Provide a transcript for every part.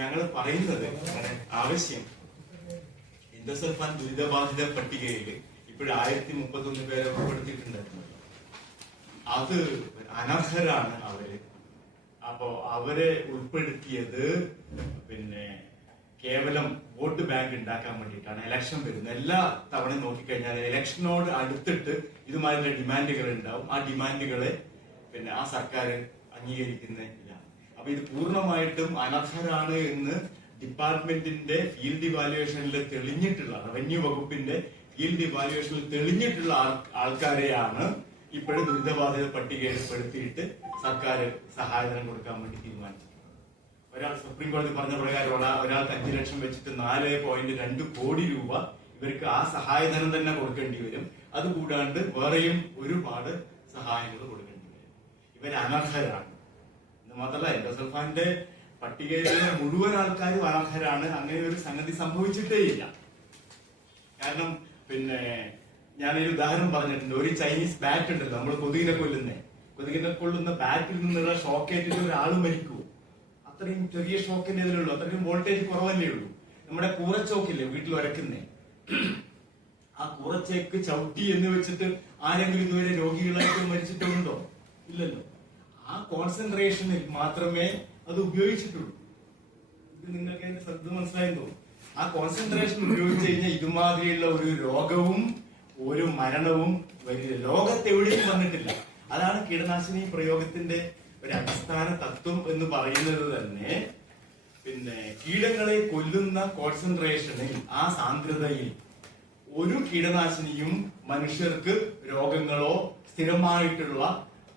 ഞങ്ങൾ പറയുന്നത് അങ്ങനെ ആവശ്യം ഇൻഡസൽഫാൻ ദുരിതബാധിത പട്ടികയിൽ ഇപ്പോഴും ആയിരത്തി മുപ്പത്തൊന്ന് പേരെ ഉൾപ്പെടുത്തിയിട്ടുണ്ടായിരുന്നു അത് അനർഹരാണ് അവർ. അപ്പോ അവരെ ഉൾപ്പെടുത്തിയത് പിന്നെ കേവലം വോട്ട് ബാങ്ക് ഉണ്ടാക്കാൻ വേണ്ടിയിട്ടാണ്. ഇലക്ഷൻ വരുന്നത് എല്ലാ തവണ നോക്കിക്കഴിഞ്ഞാൽ ഇലക്ഷനോട് അടുത്തിട്ട് ഇതുമായിട്ടുള്ള ഡിമാൻഡുകൾ ഉണ്ടാവും. ആ ഡിമാൻഡുകളെ പിന്നെ ആ സർക്കാർ അംഗീകരിക്കുന്നില്ല അപ്പൊ ഇത് പൂർണമായിട്ടും അനർഹരാണ് എന്ന് ഡിപ്പാർട്ട്മെന്റിന്റെ ഫീൽഡ് ഇവാലുവേഷനിൽ തെളിഞ്ഞിട്ടുള്ള റവന്യൂ വകുപ്പിന്റെ ഫീൽഡ് ഇവാലുവേഷനിൽ തെളിഞ്ഞിട്ടുള്ള ആൾ- ആൾക്കാരെയാണ് ഇപ്പോഴും ദുരിതബാധിത പട്ടികയിൽ പെടുത്തിയിട്ട് സർക്കാർ സഹായധനം കൊടുക്കാൻ വേണ്ടി തീരുമാനിച്ചത്. ഒരാൾ സുപ്രീം കോടതി പറഞ്ഞ പ്രകാരമുള്ള ഒരാ- ഒരാൾക്ക് അഞ്ചു ലക്ഷം വെച്ചിട്ട് നാല് പോയിന്റ് രണ്ട് കോടി രൂപ ഇവർക്ക് ആ സഹായധനം തന്നെ കൊടുക്കേണ്ടി വരും. അതുകൂടാണ്ട് വേറെയും ഒരുപാട് സഹായങ്ങൾ കൊടുക്കേണ്ടി വരും. ഇവർ അനർഹരാണ് മാത്രമല്ല എൻഡോസൽഫാന്റെ പട്ടികയിലെ മുഴുവൻ ആൾക്കാരും അർഹരാണ്. അങ്ങനെ ഒരു സംഗതി സംഭവിച്ചിട്ടേ ഇല്ല. കാരണം പിന്നെ ഞാനൊരു ഉദാഹരണം പറഞ്ഞിട്ടുണ്ട്. ഒരു ചൈനീസ് ബാറ്റ് ഉണ്ടല്ലോ നമ്മൾ കൊതുകിനെ കൊല്ലുന്നേ. കൊതുകിനെ കൊള്ളുന്ന ബാറ്റിൽ നിന്നുള്ള ഷോക്കേറ്റിൽ ഒരാൾ മരിക്കൂ അത്രയും ചെറിയ ഷോക്കിന്റെ ഇതിലുള്ളൂ. അത്രയും വോൾട്ടേജ് കുറവല്ലേ ഉള്ളൂ. നമ്മുടെ കൂറച്ചോക്കില്ലേ വീട്ടിൽ ഉരക്കുന്നേ ആ കൂറച്ചേക്ക് ചവിട്ടി എന്ന് വെച്ചിട്ട് ആരെങ്കിലും ഇതുവരെ രോഗികളായിട്ട് മരിച്ചിട്ടുണ്ടോ? ഇല്ലല്ലോ. ആ കോൺസെൻട്രേഷനിൽ മാത്രമേ അത് ഉപയോഗിച്ചിട്ടുള്ളൂ. ഇത് നിങ്ങൾക്ക് അതിന്റെ ശ്രദ്ധ മനസ്സിലായെന്ന് തോന്നുന്നു. ആ കോൺസെൻട്രേഷൻ ഉപയോഗിച്ച് കഴിഞ്ഞാൽ ഇതുമാതിരിയുള്ള ഒരു രോഗവും ഒരു മരണവും വരില്ല ലോകത്തെവിടെയും വന്നിട്ടില്ല. അതാണ് കീടനാശിനി പ്രയോഗത്തിന്റെ ഒരു അടിസ്ഥാന തത്വം എന്ന് പറയുന്നത് തന്നെ. പിന്നെ കീടങ്ങളെ കൊല്ലുന്ന കോൺസെൻട്രേഷനിൽ ആ സാന്ദ്രതയിൽ ഒരു കീടനാശിനിയും മനുഷ്യർക്ക് രോഗങ്ങളോ സ്ഥിരമായിട്ടുള്ള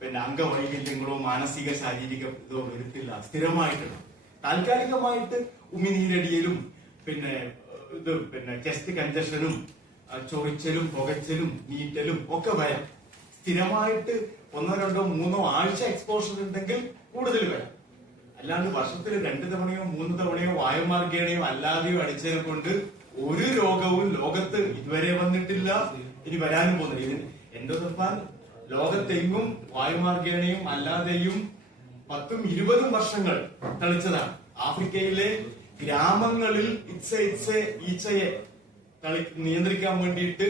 പിന്നെ അംഗവൈകല്യങ്ങളോ മാനസിക ശാരീരിക ഇതോ വരുത്തില്ല സ്ഥിരമായിട്ടുള്ള. താൽക്കാലികമായിട്ട് ഉമിനീരടിയലും പിന്നെ ഇത് പിന്നെ ചെസ്റ്റ് കഞ്ചഷനും ചൊറിച്ചലും പുകച്ചലും നീറ്റലും ഒക്കെ വരാം. സ്ഥിരമായിട്ട് ഒന്നോ രണ്ടോ മൂന്നോ ആഴ്ച എക്സ്പോഷർ ഉണ്ടെങ്കിൽ കൂടുതൽ വരാം. അല്ലാണ്ട് വർഷത്തിൽ രണ്ട് തവണയോ മൂന്ന് തവണയോ വായുമാർഗേണയോ അല്ലാതെയോ അടിച്ചതിനെ കൊണ്ട് ഒരു രോഗവും ലോകത്ത് ഇതുവരെ വന്നിട്ടില്ല. ഇനി വരാനും പോകുന്നില്ല. ഇതിന് എൻഡോസൾഫാൻ ലോകത്തെങ്ങും വായുമാർഗേണയും അല്ലാതെയും പത്തും ഇരുപതും വർഷങ്ങൾ തളിച്ചതാണ്. ആഫ്രിക്കയിലെ ഗ്രാമങ്ങളിൽ ഇച്ച ഇച്ച ഈച്ചയെ തളി നിയന്ത്രിക്കാൻ വേണ്ടിയിട്ട്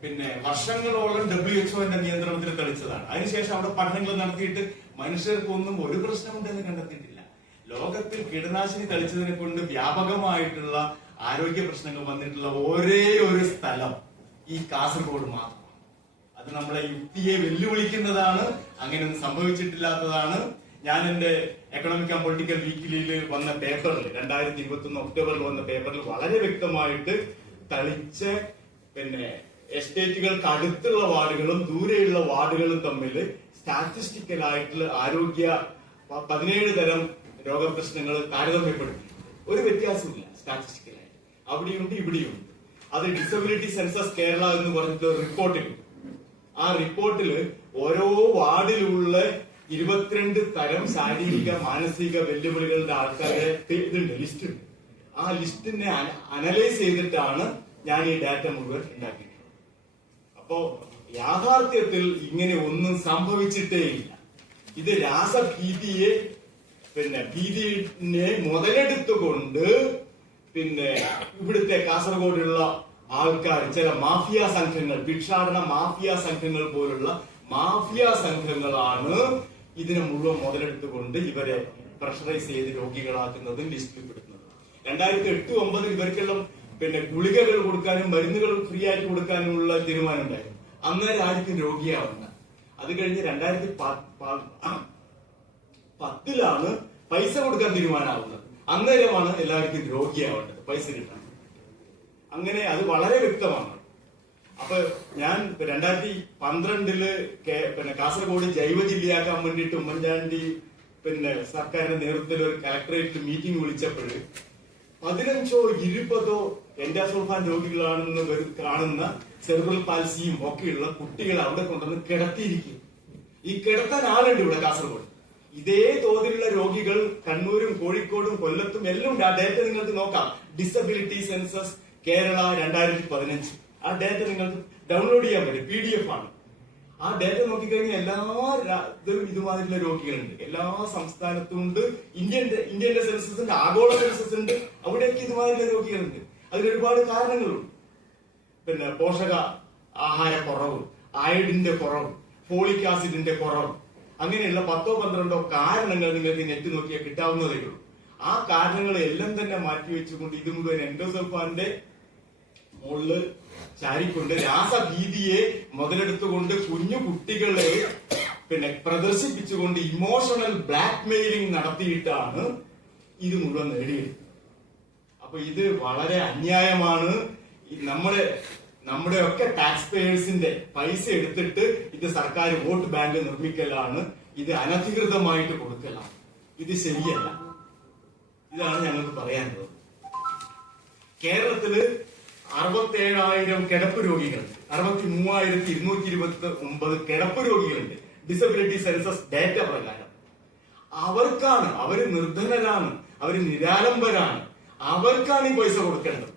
പിന്നെ വർഷങ്ങളോളം ഡബ്ല്യു എച്ച്ഒന്റെ നിയന്ത്രണത്തിൽ തെളിച്ചതാണ്. അതിനുശേഷം അവിടെ പഠനങ്ങൾ നടത്തിയിട്ട് മനുഷ്യർക്കൊന്നും ഒരു പ്രശ്നമുണ്ടെന്ന് കണ്ടെത്തിയിട്ടില്ല. ലോകത്തിൽ കീടനാശിനി തളിച്ചതിനെ കൊണ്ട് വ്യാപകമായിട്ടുള്ള ആരോഗ്യ പ്രശ്നങ്ങൾ വന്നിട്ടുള്ള ഒരേ ഒരു സ്ഥലം ഈ കാസർഗോഡ് മാത്രമാണ് അത് നമ്മളെ യുക്തിയെ വെല്ലുവിളിക്കുന്നതാണ്. അങ്ങനെ സംഭവിച്ചിട്ടില്ലാത്തതാണ്. ഞാൻ എന്റെ എക്കണോമിക് ആൻഡ് പൊളിറ്റിക്കൽ വീക്കിലിയിൽ വന്ന പേപ്പറിൽ രണ്ടായിരത്തി ഇരുപത്തി ഒന്ന് ഒക്ടോബറിൽ വന്ന പേപ്പറിൽ വളരെ വ്യക്തമായിട്ട് തളിച്ച പിന്നെ എസ്റ്റേറ്റുകൾക്ക് അടുത്തുള്ള വാർഡുകളും ദൂരെയുള്ള വാർഡുകളും തമ്മിൽ സ്റ്റാറ്റിസ്റ്റിക്കൽ ആയിട്ടുള്ള ആരോഗ്യ പതിനേഴ് തരം രോഗപ്രശ്നങ്ങൾ താരതമ്യപ്പെടുത്തി. ഒരു വ്യത്യാസമില്ല സ്റ്റാറ്റിസ്റ്റിക്കലായിട്ട് അവിടെയുണ്ട് ഇവിടെയുണ്ട്. അത് ഡിസബിലിറ്റി സെൻസസ് കേരള എന്ന് പറഞ്ഞിട്ട് റിപ്പോർട്ടിലുണ്ട് ആ റിപ്പോർട്ടിൽ ഓരോ വാർഡിലുള്ള ഇരുപത്തിരണ്ട് തരം ശാരീരിക മാനസിക വെല്ലുവിളികളുടെ ആൾക്കാരെ ഇതുണ്ട് ലിസ്റ്റ് ഉണ്ട് ആ ലിസ്റ്റിനെ അനലൈസ് ചെയ്തിട്ടാണ് ഞാൻ ഈ ഡാറ്റ മുഴുവൻ ഉണ്ടാക്കിയിട്ടുള്ളത് അപ്പോ യാഥാർത്ഥ്യത്തിൽ ഇങ്ങനെ ഒന്നും സംഭവിച്ചിട്ടേ ഇല്ല. ഇത് രാസഭീതിയെ പിന്നെ ഭീതിനെ മുതലെടുത്തുകൊണ്ട് പിന്നെ ഇവിടുത്തെ കാസർഗോഡുള്ള ആൾക്കാർ ചില മാഫിയ സംഘങ്ങൾ ഭിക്ഷാടന മാഫിയ സംഘങ്ങൾ പോലുള്ള മാഫിയ സംഘങ്ങളാണ് ഇതിനെ മുഴുവൻ മുതലെടുത്തുകൊണ്ട് ഇവരെ പ്രഷറൈസ് ചെയ്ത് രോഗികളാക്കുന്നതും ലിസ്റ്റിൽ പെടുത്തുന്നതും രണ്ടായിരത്തി എട്ട് ഒമ്പതിൽ ഇവർക്കെല്ലാം പിന്നെ ഗുളികകൾ കൊടുക്കാനും മരുന്നുകൾ ഫ്രീ ആയിട്ട് കൊടുക്കാനുമുള്ള തീരുമാനം ഉണ്ടായിരുന്നു. അന്നേരം ആയിരിക്കും രോഗിയാവുന്ന. അത് കഴിഞ്ഞ് രണ്ടായിരത്തി പത്തിലാണ് പൈസ കൊടുക്കാൻ തീരുമാനമാവുന്നത്. അന്നേരമാണ് എല്ലാവർക്കും രോഗിയാവേണ്ടത് പൈസ കിട്ടാൻ. അങ്ങനെ അത് വളരെ വ്യക്തമാണ്. അപ്പൊ ഞാൻ രണ്ടായിരത്തി പന്ത്രണ്ടിൽ പിന്നെ കാസർഗോഡ് ജൈവ ജില്ലയാക്കാൻ വേണ്ടിയിട്ട് ഉമ്മൻചാണ്ടി പിന്നെ സർക്കാരിന്റെ നേതൃത്വത്തിൽ ഒരു കലക്ടറേറ്റ് മീറ്റിംഗ് വിളിച്ചപ്പോൾ പതിനഞ്ചോ ഇരുപതോ എൻഡാസോൾഫാൻ രോഗികളാണെന്ന് കാണുന്ന സെർബ്രൽ പാൽസിയും ഒക്കെയുള്ള കുട്ടികൾ അവിടെ കൊണ്ടുവന്ന് കിടത്തിയിരിക്കും. ഈ കിടത്താൻ ആളുണ്ട് ഇവിടെ കാസർഗോഡ്. ഇതേ തോതിലുള്ള രോഗികൾ കണ്ണൂരും കോഴിക്കോടും കൊല്ലത്തും എല്ലാം ഡേറ്റ നിങ്ങൾക്ക് നോക്കാം. ഡിസബിലിറ്റി സെൻസസ് കേരള രണ്ടായിരത്തി പതിനഞ്ച് ആ ഡേറ്റ നിങ്ങൾക്ക് ഡൗൺലോഡ് ചെയ്യാൻ പറ്റും. പി ഡി എഫ് ആണ്. ആ ഡേറ്റ നോക്കിക്കഴിഞ്ഞാൽ എല്ലാ ഇതും ഇതുമാതിരിയുള്ള രോഗികളുണ്ട്. എല്ലാ സംസ്ഥാനത്തും ഉണ്ട്. ഇന്ത്യൻ ഇന്ത്യന്റെ സെൻസസ് ഉണ്ട് ആഗോള സെൻസസ് ഉണ്ട്. അവിടെയൊക്കെ ഇതുമാതിരിയുള്ള രോഗികളുണ്ട്. അതിന് ഒരുപാട് കാരണങ്ങളുണ്ട്. പിന്നെ പോഷക ആഹാര കുറവ് അയഡിന്റെ കുറവ് ഫോളിക് ആസിഡിന്റെ കുറവ് അങ്ങനെയുള്ള പത്തോ പന്ത്രണ്ടോ കാരണങ്ങൾ നിങ്ങൾക്ക് നെറ്റ് നോക്കിയാൽ കിട്ടാവുന്നതേ ഉള്ളൂ. ആ കാരണങ്ങളെല്ലാം തന്നെ മാറ്റി വെച്ചുകൊണ്ട് ഇത് മുഴുവൻ എൻഡോസൾഫാന്റെ മുകളിൽ ചാരിക്കൊണ്ട് രാസഭീതിയെ മുതലെടുത്തുകൊണ്ട് കുഞ്ഞു കുട്ടികളെ പിന്നെ പ്രദർശിപ്പിച്ചുകൊണ്ട് ഇമോഷണൽ ബ്ലാക്ക് മെയിലിംഗ് നടത്തിയിട്ടാണ് ഇത് മുഴുവൻ നേടിയെടുത്തത്. അപ്പൊ ഇത് വളരെ അന്യായമാണ്. നമ്മുടെ നമ്മുടെ ഒക്കെ ടാക്സ് പേയേഴ്സിന്റെ പൈസ എടുത്തിട്ട് ഇത് സർക്കാർ വോട്ട് ബാങ്ക് നിർമ്മിക്കലാണ്. ഇത് അനധികൃതമായിട്ട് കൊടുക്കലാണ്. ഇത് ശരിയല്ല. ഇതാണ് ഞങ്ങൾക്ക് പറയാനുള്ളത്. കേരളത്തിൽ അറുപത്തേഴായിരം കിടപ്പ് രോഗികൾ അറുപത്തി മൂവായിരത്തി ഇരുന്നൂറ്റി ഇരുപത്തി ഒമ്പത് കിടപ്പ് രോഗികളുണ്ട്. ഡിസബിലിറ്റി സെൻസസ് ഡാറ്റ പ്രകാരം. അവർക്കാണ് അവർ നിർധനരാണ് അവർ നിരാലംബരാണ്. അവർക്കാണ് ഈ പൈസ കൊടുക്കേണ്ടത്.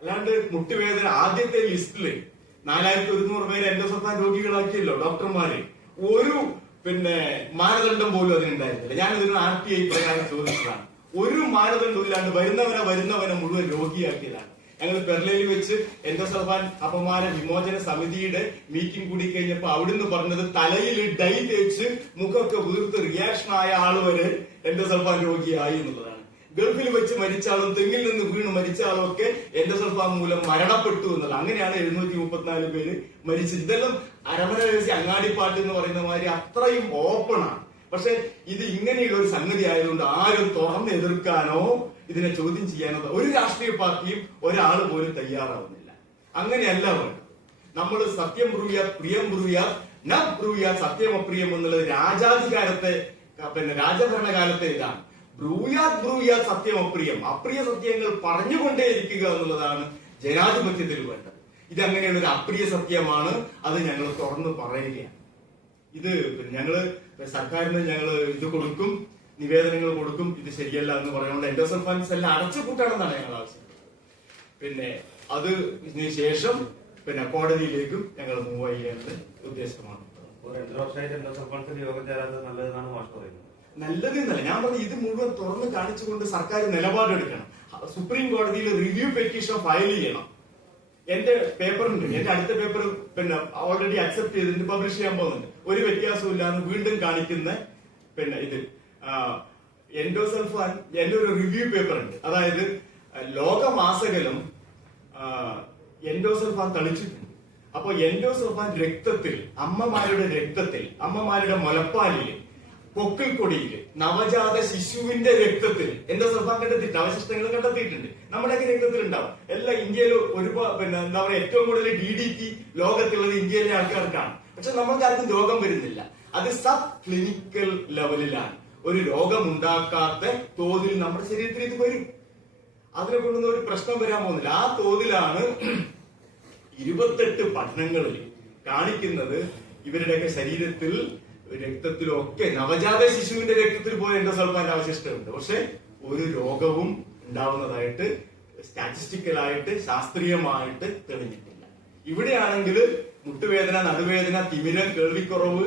അല്ലാണ്ട് മുട്ടുവേദന ആദ്യത്തെ ലിസ്റ്റിൽ നാലായിരത്തി ഒരുന്നൂറ് പേര് എൻഡോസഫാൻ രോഗികളാക്കിയല്ലോ ഡോക്ടർമാര്. ഒരു പിന്നെ മാനദണ്ഡം പോലും അതിനുണ്ടായിരുന്നില്ല. ഞാൻ ഇതിന് ആർ ടി ഐ പ്രകാരം ചോദിച്ചതാണ്. ഒരു മാനദണ്ഡം ഇല്ലാണ്ട് വരുന്നവനെ വരുന്നവനെ മുഴുവൻ രോഗിയാക്കിയതാണ്. ഞങ്ങൾ പെർലയിൽ വെച്ച് എൻഡോ സർഫാൻ അപമാന വിമോചന സമിതിയുടെ മീറ്റിംഗ് കൂടി കഴിഞ്ഞപ്പോ അവിടുന്ന് പറഞ്ഞത് തലയിൽ ഡൈ തേച്ച് മുഖമൊക്കെ വീർത്ത് റിയാക്ഷൻ ആയ ആൾ വരെ എൻഡോ സർഫാൻ രോഗിയായി എന്നുള്ളതാണ്. ഗൾഫിൽ വെച്ച് മരിച്ച ആളും തെങ്ങിൽ നിന്ന് വീണ് മരിച്ച ആളും ഒക്കെ എൻഡോസൾഫാൻ മൂലം മരണപ്പെട്ടു എന്നുള്ളത്. അങ്ങനെയാണ് എഴുന്നൂറ്റി മുപ്പത്തിനാല് പേര് മരിച്ചത്. ഇതെല്ലാം അരമന രഹസ്യ അങ്ങാടിപ്പാട്ട് എന്ന് പറയുന്ന മാതിരി അത്രയും ഓപ്പണാണ് പക്ഷെ ഇത് ഇങ്ങനെയുള്ള ഒരു സംഗതി ആയതുകൊണ്ട് ആരും തുറന്ന് എതിർക്കാനോ ഇതിനെ ചോദ്യം ചെയ്യാനോ ഒരു രാഷ്ട്രീയ പാർട്ടിയും ഒരാൾ പോലും തയ്യാറാവുന്നില്ല. അങ്ങനെയല്ല വേണ്ടത് നമ്മൾ സത്യം ബ്രൂയ പ്രിയം ബ്രൂയ ന ബ്രൂയ സത്യം അപ്രിയം എന്നുള്ളത് രാജാധികാരത്തെ പിന്നെ രാജഭരണകാലത്തെ ഇതാണ്. ബ്രൂയാത് ബ്രൂയാത് സത്യം അപ്രിയം. അപ്രിയ സത്യങ്ങൾ പറഞ്ഞുകൊണ്ടേയിരിക്കുക എന്നുള്ളതാണ് ജനാധിപത്യത്തിൽ വേണ്ടത്. ഇതങ്ങനെയുള്ള ഒരു അപ്രിയ സത്യമാണ് അത് ഞങ്ങൾ തുറന്ന് പറയുകയാണ്. ഇത് ഞങ്ങൾ സർക്കാരിന് ഞങ്ങൾ ഇത് കൊടുക്കും. നിവേദനങ്ങൾ കൊടുക്കും ഇത് ശരിയല്ല എന്ന് പറയുന്നത് എൻഡോസൽ ഫണ്ട്സ് എല്ലാം അടച്ചുപൂട്ടാണെന്നാണ് ഞങ്ങൾ ആവശ്യപ്പെടുന്നത് പിന്നെ അത് ഇതിന് ശേഷം പിന്നെ കോടതിയിലേക്കും ഞങ്ങൾ മൂവ് ചെയ്യേണ്ടത് ഉദ്ദേശമാണ് നല്ലത് എന്നല്ല ഞാൻ പറഞ്ഞു ഇത് മുഴുവൻ തുറന്ന് കാണിച്ചുകൊണ്ട് സർക്കാർ നിലപാടെടുക്കണം. സുപ്രീം കോടതിയിൽ റിവ്യൂ പെറ്റീഷൻ ഫയൽ ചെയ്യണം. എന്റെ പേപ്പറുണ്ട് എന്റെ അടുത്ത പേപ്പർ പിന്നെ ഓൾറെഡി അക്സെപ്റ്റ് ചെയ്തിട്ട് പബ്ലിഷ് ചെയ്യാൻ പോകുന്നുണ്ട്. ഒരു വ്യത്യാസവും ഇല്ലാന്ന് വീണ്ടും കാണിക്കുന്ന പിന്നെ ഇത്. എൻഡോസൾഫാൻ എന്റെ ഒരു റിവ്യൂ പേപ്പർ ഉണ്ട്. അതായത് ലോകമാസകലും എൻഡോസൾഫാൻ തളിച്ചിട്ടുണ്ട്. അപ്പൊ എൻഡോസൾഫാൻ രക്തത്തിൽ അമ്മമാരുടെ രക്തത്തിൽ അമ്മമാരുടെ മുലപ്പാലിൽ പൊക്കിൽ കൊടിയിൽ നവജാത ശിശുവിന്റെ രക്തത്തിൽ. എൻഡോസൾഫാൻ കണ്ടെത്തിയിട്ട് അവശിഷ്ടങ്ങൾ കണ്ടെത്തിയിട്ടുണ്ട്. നമ്മുടെയൊക്കെ രക്തത്തിൽ ഉണ്ടാവും എല്ലാ ഇന്ത്യയിൽ ഒരുപാട് പിന്നെ എന്താ പറയുക ഏറ്റവും കൂടുതൽ ഡി ഡി ടി ലോകത്തുള്ളത് ഇന്ത്യയിലെ ആൾക്കാർക്കാണ്. പക്ഷെ നമ്മൾക്ക് ആർക്കും രോഗം വരുന്നില്ല. അത് സബ് ക്ലിനിക്കൽ ലെവലിലാണ്. ഒരു രോഗമുണ്ടാക്കാത്ത തോതിൽ നമ്മുടെ ശരീരത്തിൽ ഇത് വരും. അതിനെ കൊണ്ടൊന്നും ഒരു പ്രശ്നം വരാൻ പോകുന്നില്ല. ആ തോതിലാണ് ഇരുപത്തെട്ട് പഠനങ്ങളിൽ കാണിക്കുന്നത് ഇവരുടെയൊക്കെ ശരീരത്തിൽ രക്തത്തിലൊക്കെ നവജാത ശിശുവിന്റെ രക്തത്തിൽ പോലും എൻഡോസൾഫാന്റെ അവശിഷ്ടമുണ്ട്. പക്ഷെ ഒരു രോഗവും ഉണ്ടാവുന്നതായിട്ട് സ്റ്റാറ്റിസ്റ്റിക്കലായിട്ട് ശാസ്ത്രീയമായിട്ട് തെളിഞ്ഞിട്ടില്ല. ഇവിടെയാണെങ്കിൽ മുട്ടുവേദന നടുവേദന തിമിരം കേൾവിക്കുറവ്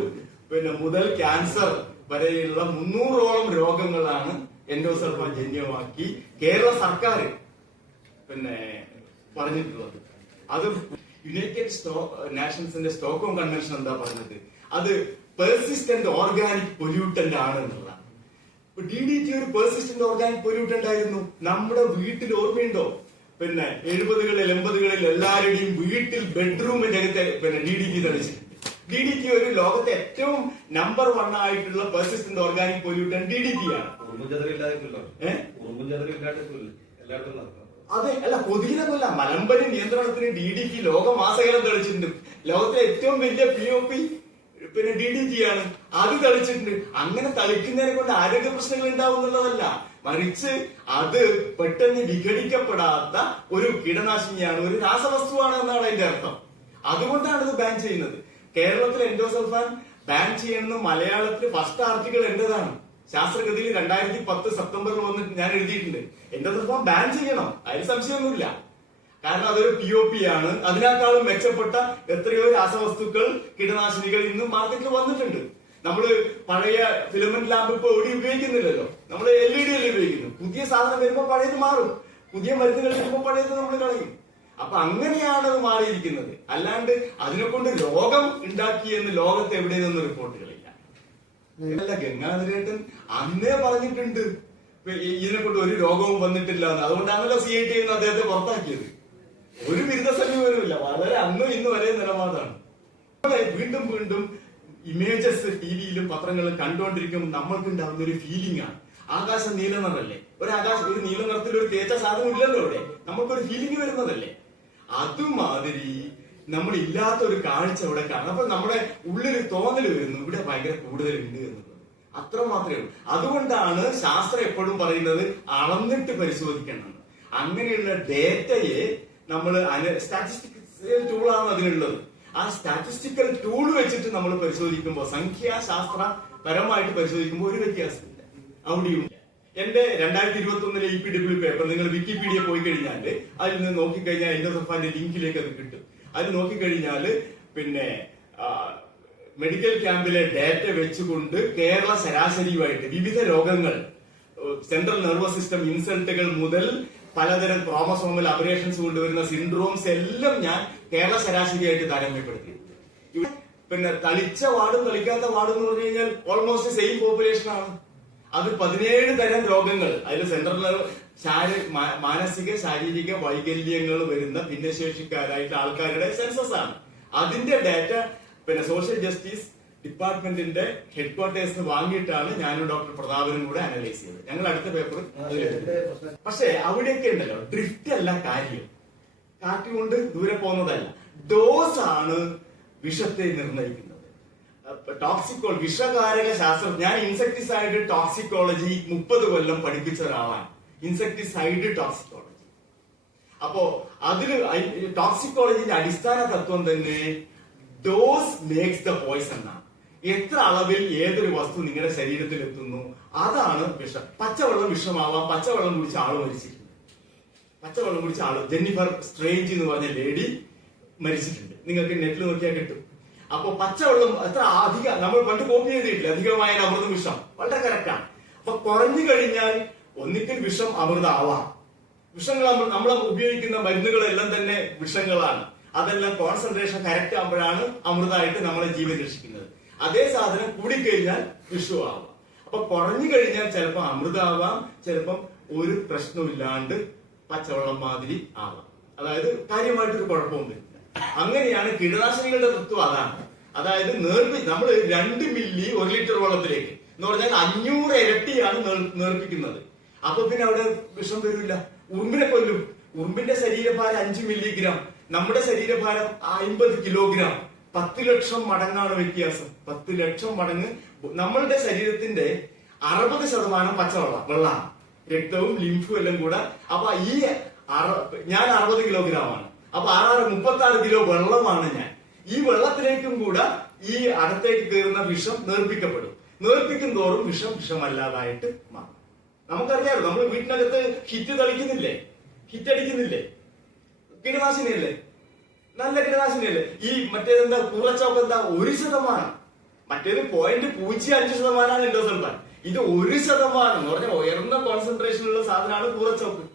പിന്നെ മുതൽ ക്യാൻസർ വരെയുള്ള മുന്നൂറോളം രോഗങ്ങളാണ് എൻഡോസൾഫാൻ ജന്യമാക്കി കേരള സർക്കാർ പിന്നെ പറഞ്ഞിട്ടുള്ളത്. അത് യുണൈറ്റഡ് നാഷൻസിന്റെ സ്റ്റോക്ക്ഹോം കൺവെൻഷൻ എന്താ പറഞ്ഞത്? അത് പെർസിസ്റ്റന്റ് ഓർഗാനിക് പൊല്യൂട്ടന്റ് ആണ് എന്നുള്ളതാണ് ഡി ഡി ഒരു പെർസിസ്റ്റന്റ് ഓർഗാനിക് പൊല്യൂട്ടന്റ് ആയിരുന്നു. നമ്മുടെ വീട്ടിൽ ഓർമ്മയുണ്ടോ? പിന്നെ എഴുപതുകളിൽ എൺപതുകളിൽ എല്ലാവരുടെയും വീട്ടിൽ ബെഡ്റൂമിന്റെ അകത്തെ പിന്നെ ഡി ഡി ടി തെളിച്ചിട്ടുണ്ട് ഡി ഡി ടി ഒരു ലോകത്തെ ഏറ്റവും നമ്പർ വൺ ആയിട്ടുള്ള persistent organic pollutant D D T ആണ്. അതെ അല്ല കൊതുകിനെ കൊല്ല മലമ്പനി നിയന്ത്രണത്തിന് ഡി ഡി ടി ലോകമാസകലം തെളിച്ചിട്ടുണ്ട്. ലോകത്തെ ഏറ്റവും വലിയ പി ഒ പി പിന്നെ ഡി ഡി ടി ആണ്. അത് തെളിച്ചിട്ടുണ്ട്. അങ്ങനെ തളിക്കുന്നതിനെ കൊണ്ട് ആരോഗ്യ പ്രശ്നങ്ങൾ ഉണ്ടാവും എന്നുള്ളതല്ല. മറിച്ച് അത് പെട്ടെന്ന് വിഘടിക്കപ്പെടാത്ത ഒരു കീടനാശിനിയാണ് ഒരു രാസവസ്തുവാണ് എന്നാണ് അതിന്റെ അർത്ഥം. അതുകൊണ്ടാണ് ഇത് ബാൻ ചെയ്യുന്നത്. കേരളത്തിൽ എൻഡോസൾഫാൻ ബാൻ ചെയ്യണമെന്ന് മലയാളത്തിൽ ഫസ്റ്റ് ആർട്ടിക്കിൾ എന്റേതാണ്? ശാസ്ത്രഗതിയിൽ രണ്ടായിരത്തി പത്ത് സെപ്റ്റംബറിൽ വന്നിട്ട് ഞാൻ എഴുതിയിട്ടുണ്ട്. എൻഡോസൾഫാൻ ബാൻ ചെയ്യണം. അതിൽ സംശയമൊന്നുമില്ല. കാരണം അതൊരു പി ഒ പി ആണ്. അതിനേക്കാളും മെച്ചപ്പെട്ട എത്രയോ രാസവസ്തുക്കൾ കീടനാശിനികൾ ഇന്നും മാർക്കറ്റിൽ വന്നിട്ടുണ്ട്. നമ്മൾ പഴയ ഫിലമെന്റ് ലാമ്പ് ഇപ്പൊ എവിടെ ഉപയോഗിക്കുന്നില്ലല്ലോ. നമ്മൾ എൽ ഇ ഡി അല്ലേ ഉപയോഗിക്കുന്നു പുതിയ സാധനം വരുമ്പോൾ പഴയത് മാറും. പുതിയ മരുന്നുകൾ വരുമ്പോൾ പഴയത് നമ്മൾ കളയും. അപ്പൊ അങ്ങനെയാണ് അത് മാറിയിരിക്കുന്നത്. അല്ലാണ്ട് അതിനെ കൊണ്ട് രോഗം ഉണ്ടാക്കിയെന്ന് ലോകത്ത് എവിടെ നിന്നും റിപ്പോർട്ടുകളില്ല അല്ല ഗംഗാധരേട്ടൻ അന്നേ പറഞ്ഞിട്ടുണ്ട്. ഇതിനെ കൊണ്ട് ഒരു രോഗവും വന്നിട്ടില്ല എന്ന്. അതുകൊണ്ടാണല്ലോ സി ഐ ടി എന്ന് അദ്ദേഹത്തെ പുറത്താക്കിയത്. ഒരു ബിരുദ സമീപനമില്ല വളരെ അന്നും ഇന്ന് വരെ നിലപാടാണ്. വീണ്ടും വീണ്ടും ഇമേജസ് ടി വിയിലും പത്രങ്ങളിലും കണ്ടുകൊണ്ടിരിക്കുമ്പോൾ നമ്മൾക്ക് ഉണ്ടാകുന്ന ഒരു ഫീലിംഗ് ആണ്. ആകാശം നീല നിറല്ലേ? ഒരു ആകാശം ഒരു നീല നിറത്തിൽ ഒരു തേച്ച സാധനം ഇല്ലല്ലോ ഇവിടെ നമുക്കൊരു ഫീലിംഗ് വരുന്നതല്ലേ? അതുമാതിരി നമ്മൾ ഇല്ലാത്ത ഒരു കാഴ്ച ഇവിടെ കാണാം. അപ്പൊ നമ്മുടെ ഉള്ളിൽ തോന്നൽ വരുന്നു. ഇവിടെ ഭയങ്കര കൂടുതലുണ്ട് എന്നുള്ളത്. അത്ര മാത്രമേ ഉള്ളൂ. അതുകൊണ്ടാണ് ശാസ്ത്രം എപ്പോഴും പറയുന്നത് അളന്നിട്ട് പരിശോധിക്കണം. അങ്ങനെയുള്ള ഡേറ്റയെ നമ്മൾ സ്റ്റാറ്റിസ്റ്റിക്കൽ ടൂളാണ് അതിനുള്ളത്. ആ സ്റ്റാറ്റിസ്റ്റിക്കൽ ടൂൾ വെച്ചിട്ട് നമ്മൾ പരിശോധിക്കുമ്പോൾ സംഖ്യാശാസ്ത്ര പരമായിട്ട് പരിശോധിക്കുമ്പോൾ ഒരു വ്യത്യാസമില്ല. അവിടെയും. എന്റെ രണ്ടായിരത്തി ഇരുപത്തി ഒന്നിലെ ഇ പി ഡബ്ല്യു പേപ്പർ നിങ്ങൾ വിക്കിപീഡിയ പോയി കഴിഞ്ഞാൽ അതിൽ നിന്ന് നോക്കിക്കഴിഞ്ഞാൽ എൻഡോസഫാന്റെ ലിങ്കിലേക്ക് അത് കിട്ടും. അത് നോക്കിക്കഴിഞ്ഞാൽ പിന്നെ മെഡിക്കൽ ക്യാമ്പിലെ ഡാറ്റ വെച്ചുകൊണ്ട് കേരള ശരാശരിയുമായിട്ട് വിവിധ രോഗങ്ങൾ സെൻട്രൽ നെർവസ് സിസ്റ്റം ഇൻസൾട്ടുകൾ മുതൽ പലതരം ക്രോമസോമൽ അബറേഷൻസ് കൊണ്ടുവരുന്ന സിൻഡ്രോംസ് എല്ലാം ഞാൻ കേരള ശരാശരിയായിട്ട് താരതമ്യപ്പെടുത്തി. പിന്നെ തളിച്ച വാർഡും തളിക്കാത്ത വാർഡും എന്ന് പറഞ്ഞു കഴിഞ്ഞാൽ ഓൾമോസ്റ്റ് സെയിം പോപ്പുലേഷൻ ആണ്. അത് പതിനേഴ് തരം രോഗങ്ങൾ. അതിൽ സെൻട്രൽ മാനസിക ശാരീരിക വൈകല്യങ്ങൾ വരുന്ന ഭിന്നശേഷിക്കാരായിട്ട് ആൾക്കാരുടെ സെൻസസ് ആണ്. അതിന്റെ ഡാറ്റ പിന്നെ സോഷ്യൽ ജസ്റ്റിസ് ഡിപ്പാർട്ട്മെന്റിന്റെ ഹെഡ്ക്വാർട്ടേഴ്സ് വാങ്ങിയിട്ടാണ് ഞാനും ഡോക്ടർ പ്രതാപനും കൂടെ അനലൈസ് ചെയ്തത്. ഞങ്ങൾ അടുത്ത പേപ്പർ പക്ഷേ അവിടെയൊക്കെ ഉണ്ടല്ലോ ഡ്രിഫ്റ്റ് അല്ല കാര്യം. കാറ്റുകൊണ്ട് ദൂരെ പോകുന്നതല്ല. ഡോസ് ആണ് വിഷത്തെ നിർണയിക്കുന്നത്. ടോക്സിക്കോൾ വിഷകാരക ശാസ്ത്രം. ഞാൻ ഇൻസെക്ടിസൈഡ് ടോക്സിക്കോളജി മുപ്പത് കൊല്ലം പഠിപ്പിച്ച ഒരാളാണ്. ഇൻസെക്ടിസൈഡ് ടോക്സിക്കോളജി അപ്പോ അതിൽ ടോക്സിക്കോളജിന്റെ അടിസ്ഥാന തത്വം തന്നെ ഡോസ് മേക്സ് ദ പോയ്സൺ എന്നാണ്. എത്ര അളവിൽ ഏതൊരു വസ്തു നിങ്ങളുടെ ശരീരത്തിൽ എത്തുന്നു അതാണ് വിഷം. പച്ചവെള്ളം വിഷമാവാം. പച്ചവെള്ളം കുടിച്ച ആൾ മരിച്ചിട്ടുണ്ട്. പച്ചവെള്ളം കുടിച്ച ആൾ ജെന്നിഫർ സ്ട്രേഞ്ച് എന്ന് പറഞ്ഞ ലേഡി മരിച്ചിട്ടുണ്ട്. നിങ്ങൾക്ക് നെറ്റിൽ നോക്കിയാൽ കിട്ടും. അപ്പൊ പച്ചവെള്ളം എത്ര അധികം നമ്മൾ പണ്ട് കോപ്പി ചെയ്തിട്ടില്ല? അധികമായ അമൃത വിഷം. വളരെ കറക്റ്റാണ് അപ്പൊ കുറഞ്ഞു കഴിഞ്ഞാൽ ഒന്നിക്കൽ വിഷം അമൃതാവാം. വിഷങ്ങൾ നമ്മൾ ഉപയോഗിക്കുന്ന മരുന്നുകളെല്ലാം തന്നെ വിഷങ്ങളാണ്. അതെല്ലാം കോൺസെൻട്രേഷൻ കറക്റ്റ് ആകുമ്പോഴാണ് അമൃതമായിട്ട് നമ്മളെ ജീവൻ രക്ഷിക്കുന്നത്. അതേ സാധനം കൂടിക്കഴിഞ്ഞാൽ വിഷുവാവാം. അപ്പൊ കുറഞ്ഞു കഴിഞ്ഞാൽ ചിലപ്പോൾ അമൃതാവാം ചിലപ്പം ഒരു പ്രശ്നമില്ലാണ്ട് പച്ചവെള്ളം മാതിരി ആവാം. അതായത് കാര്യമായിട്ടൊരു കുഴപ്പവും അങ്ങനെയാണ് കീടനാശിനികളുടെ തത്വം അതാണ്. അതായത് നേർപ്പി നമ്മൾ രണ്ട് മില്ലി ഒരു ലിറ്റർ വെള്ളത്തിലേക്ക്. എന്ന് പറഞ്ഞാൽ അഞ്ഞൂറ് ഇരട്ടിയാണ് നേർ- നേർപ്പിക്കുന്നത്. അപ്പൊ പിന്നെ അവിടെ വിഷം വരില്ല ഉറുമ്പിനെ കൊല്ലും. ഉറുമ്പിന്റെ ശരീരഭാരം അഞ്ച് മില്ലിഗ്രാം. നമ്മുടെ ശരീരഭാരം അമ്പത് കിലോഗ്രാം. പത്ത് ലക്ഷം മടങ്ങാണ് വ്യത്യാസം. പത്ത് ലക്ഷം മടങ്ങ്. നമ്മളുടെ ശരീരത്തിന്റെ അറുപത് ശതമാനം പച്ചവെള്ളം വെള്ളമാണ് രക്തവും ലിംഫും എല്ലാം കൂടെ. അപ്പൊ ഈ ഞാൻ അറുപത് കിലോഗ്രാം ആണ് അപ്പൊ ആറ് മുപ്പത്തി ആറ് കിലോ വെള്ളമാണ് ഞാൻ. ഈ വെള്ളത്തിലേക്കും കൂടെ ഈ അകത്തേക്ക് കയറുന്ന വിഷം നേർപ്പിക്കപ്പെടും. നേർപ്പിക്കും തോറും വിഷം വിഷമല്ലാതായിട്ട് മാറും. നമുക്കറിയാലോ നമ്മൾ വീട്ടിനകത്ത് ഹിറ്റ് തളിക്കുന്നില്ലേ? ഹിറ്റ് അടിക്കുന്നില്ലേ? കീടനാശിനിയല്ലേ? നല്ല കീടനാശിനിയല്ലേ? ഈ മറ്റേതെന്താ കുറച്ചൊക്കെ എന്താ? ഒരു ശതമാനം. മറ്റേത് പോയിന്റ് പൂജ്യം അഞ്ച് ശതമാനമാണ് എൻഡോസൾഫാൻ ഇത് ഒരു ശതമാനം എന്ന് പറഞ്ഞാൽ ഉയർന്ന കോൺസെൻട്രേഷനുള്ള സാധനമാണ് കൂറച്ചോക്ക്